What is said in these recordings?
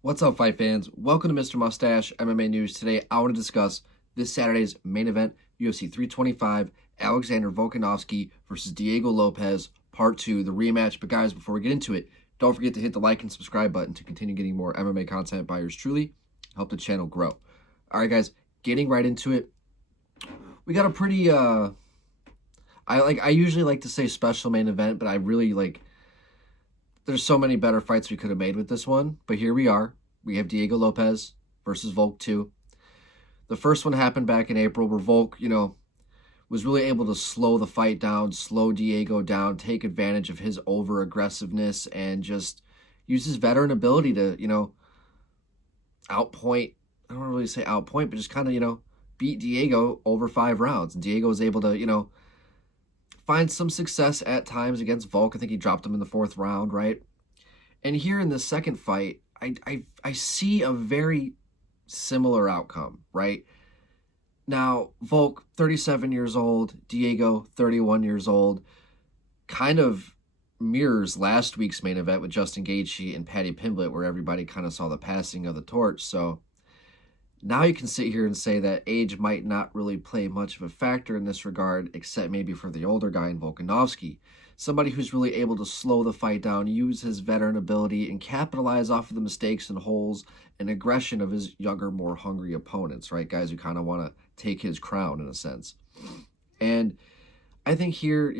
What's up, fight fans? Welcome to Mr. Mustache MMA News. Today, I want to discuss this Saturday's main event, UFC 325, Alexander Volkanovski versus Diego Lopes, Part 2, the rematch. But guys, before we get into it, don't forget to hit the like and subscribe button to continue getting more MMA content by yours truly. Help the channel grow. All right, guys, getting right into it. We got a pretty, I usually like to say special main event, but I really there's so many better fights we could have made with this one, but here we are. We have Diego Lopes versus Volk 2. The first one happened back in April where Volk, was really able to slow the fight down, slow Diego down, take advantage of his over-aggressiveness, and just use his veteran ability to, outpoint, I don't really say outpoint, but just kind of, beat Diego over 5 rounds. And Diego was able to, find some success at times against Volk. I think he dropped him in the 4th round, right? And here in the second fight, I see a very similar outcome, right? Now, Volk, 37 years old, Diego, 31 years old, kind of mirrors last week's main event with Justin Gaethje and Paddy Pimblett, where everybody kind of saw the passing of the torch. So now you can sit here and say that age might not really play much of a factor in this regard, except maybe for the older guy in Volkanovski. Somebody who's really able to slow the fight down, use his veteran ability, and capitalize off of the mistakes and holes and aggression of his younger, more hungry opponents, right? Guys who kind of want to take his crown in a sense. And I think here,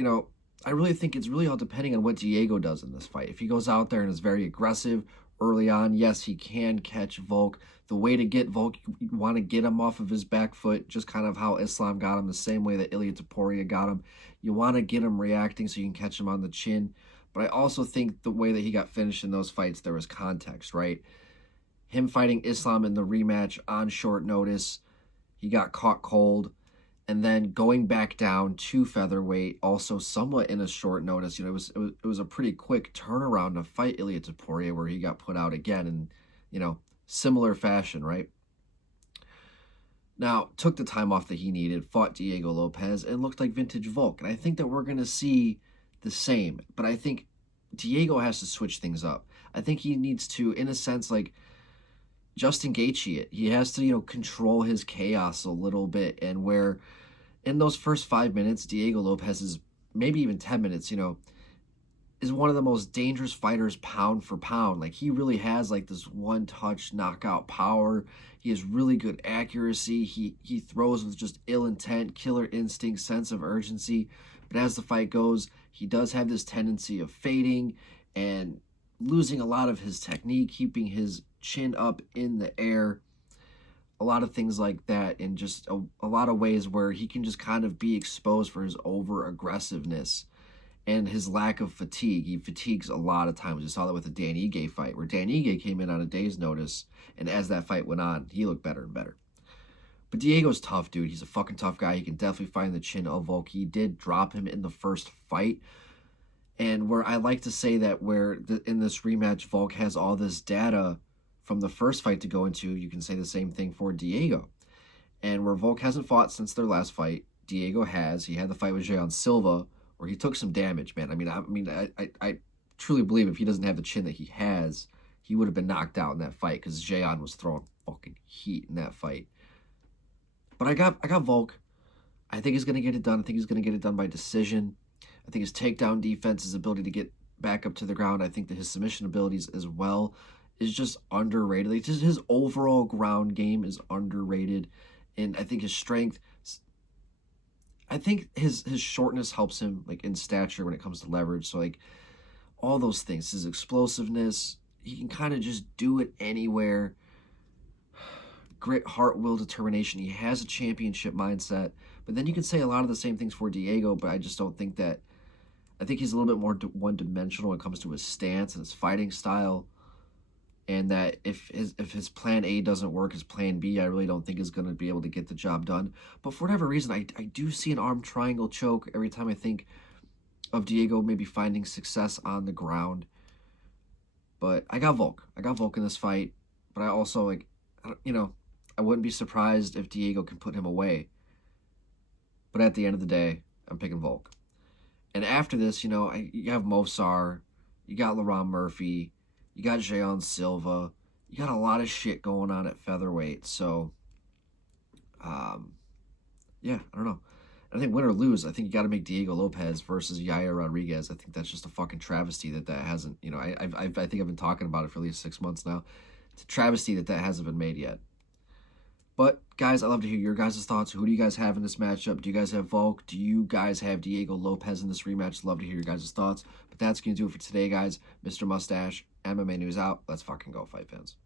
I really think it's really all depending on what Diego does in this fight. If he goes out there and is very aggressive early on, yes, he can catch Volk. The way to get Volk, you want to get him off of his back foot, just kind of how Islam got him, the same way that Ilia Topuria got him. You want to get him reacting so you can catch him on the chin. But I also think the way that he got finished in those fights, there was context, right? Him fighting Islam in the rematch on short notice, he got caught cold. And then going back down to featherweight, also somewhat in a short notice. It was a pretty quick turnaround to fight Ilia Topuria, where he got put out again in, similar fashion, right? Now, took the time off that he needed, fought Diego Lopes, and looked like vintage Volk. And I think that we're going to see the same. But I think Diego has to switch things up. I think he needs to, in a sense, like Justin Gaethje it. He has to, control his chaos a little bit. And where in those first 5 minutes, Diego Lopes is maybe even 10 minutes, is one of the most dangerous fighters pound for pound. Like, he really has like this one-touch knockout power. He has really good accuracy. He throws with just ill intent, killer instinct, sense of urgency. But as the fight goes, he does have this tendency of fading and losing a lot of his technique, keeping his chin up in the air. A lot of things like that, and just a lot of ways where he can just kind of be exposed for his over-aggressiveness and his lack of fatigue. He fatigues a lot of times. We saw that with the Dan Ige fight, where Dan Ige came in on a day's notice, and as that fight went on, he looked better and better. But Diego's tough, dude. He's a fucking tough guy. He can definitely find the chin of Volk. He did drop him in the first fight, and where I like to say that in this rematch, Volk has all this data from the first fight to go into, you can say the same thing for Diego. And where Volk hasn't fought since their last fight, Diego has. He had the fight with Jean Silva, where he took some damage, man. I truly believe if he doesn't have the chin that he has, he would have been knocked out in that fight, because Jean was throwing fucking heat in that fight. But I got Volk. I think he's going to get it done. I think he's going to get it done by decision. I think his takedown defense, his ability to get back up to the ground, I think that his submission abilities as well is just underrated. Like, just his overall ground game is underrated. And I think his strength, I think his shortness helps him, like, in stature when it comes to leverage. So, like, all those things, his explosiveness, he can kind of just do it anywhere. Grit, heart, will, determination. He has a championship mindset. But then you can say a lot of the same things for Diego, but I just don't think that, I think he's a little bit more one-dimensional when it comes to his stance and his fighting style. And that if his plan A doesn't work, his plan B, I really don't think is going to be able to get the job done. But for whatever reason, I do see an arm triangle choke every time I think of Diego maybe finding success on the ground. But I got Volk. I got Volk in this fight. But I also, I wouldn't be surprised if Diego can put him away. But at the end of the day, I'm picking Volk. And after this, you have Mosar, you got Laurent Murphy, you got Jean Silva. you got a lot of shit going on at featherweight. So, um, yeah, I don't know. I think win or lose, I think you got to make Diego Lopes versus Yair Rodriguez. I think that's just a fucking travesty that hasn't. You know, I think I've been talking about it for at least 6 months now. It's a travesty that hasn't been made yet. But guys, I'd love to hear your guys' thoughts. Who do you guys have in this matchup? Do you guys have Volk? Do you guys have Diego Lopes in this rematch? Love to hear your guys' thoughts. But that's gonna do it for today, guys. Mr. Mustache, MMA News out. Let's fucking go, fight fans.